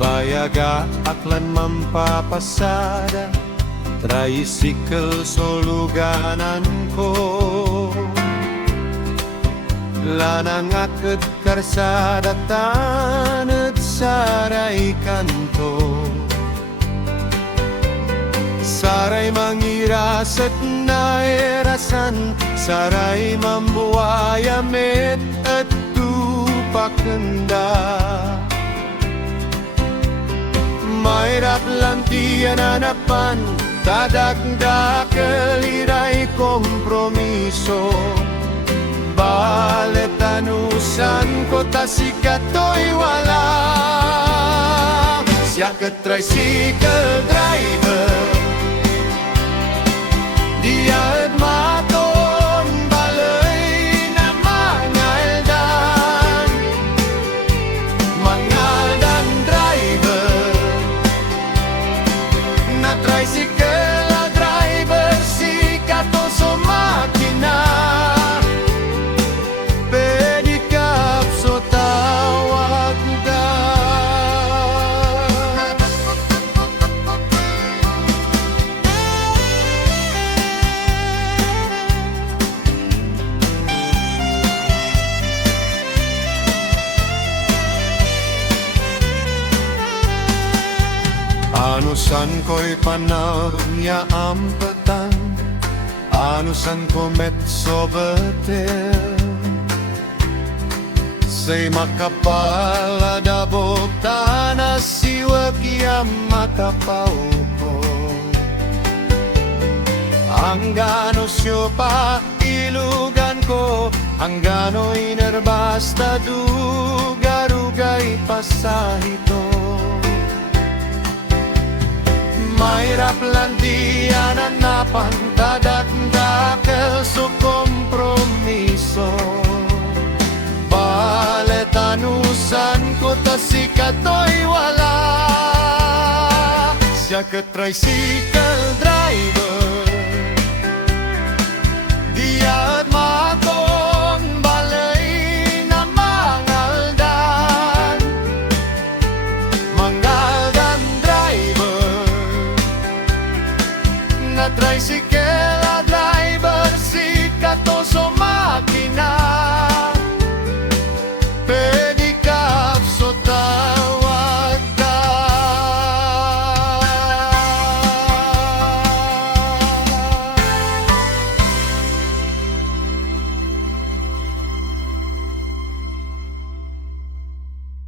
Bayaga aklan mampapasada, tricycle soluganan ko. Lanang akad karsada tanad saray kanto. Saray mangirasat na erasan, saray mambuaya met at tupakenda. Mayrap lantian hanapan, tadagda keliray kompromiso. Baletanusan ko tasikato'y wala. Siya ka tricycle driver, diya't maton balay na mangaldan. Mangaldan driver, na tricycle driver, si kato sa makina. Pedicab so tawag da. Anusan ko'y panarya ampatan, anusan ko metso betel. Say makapala botana siwag ya matapaw ko. Anggano siyo pa ilugan ko, anggano inerbasta dugarugay pasahito. Mayrap lantian hanapan, tadagdakel so kompromiso. Baletanusan ko tasikato'y wala. Siya ka tricycle driver, diya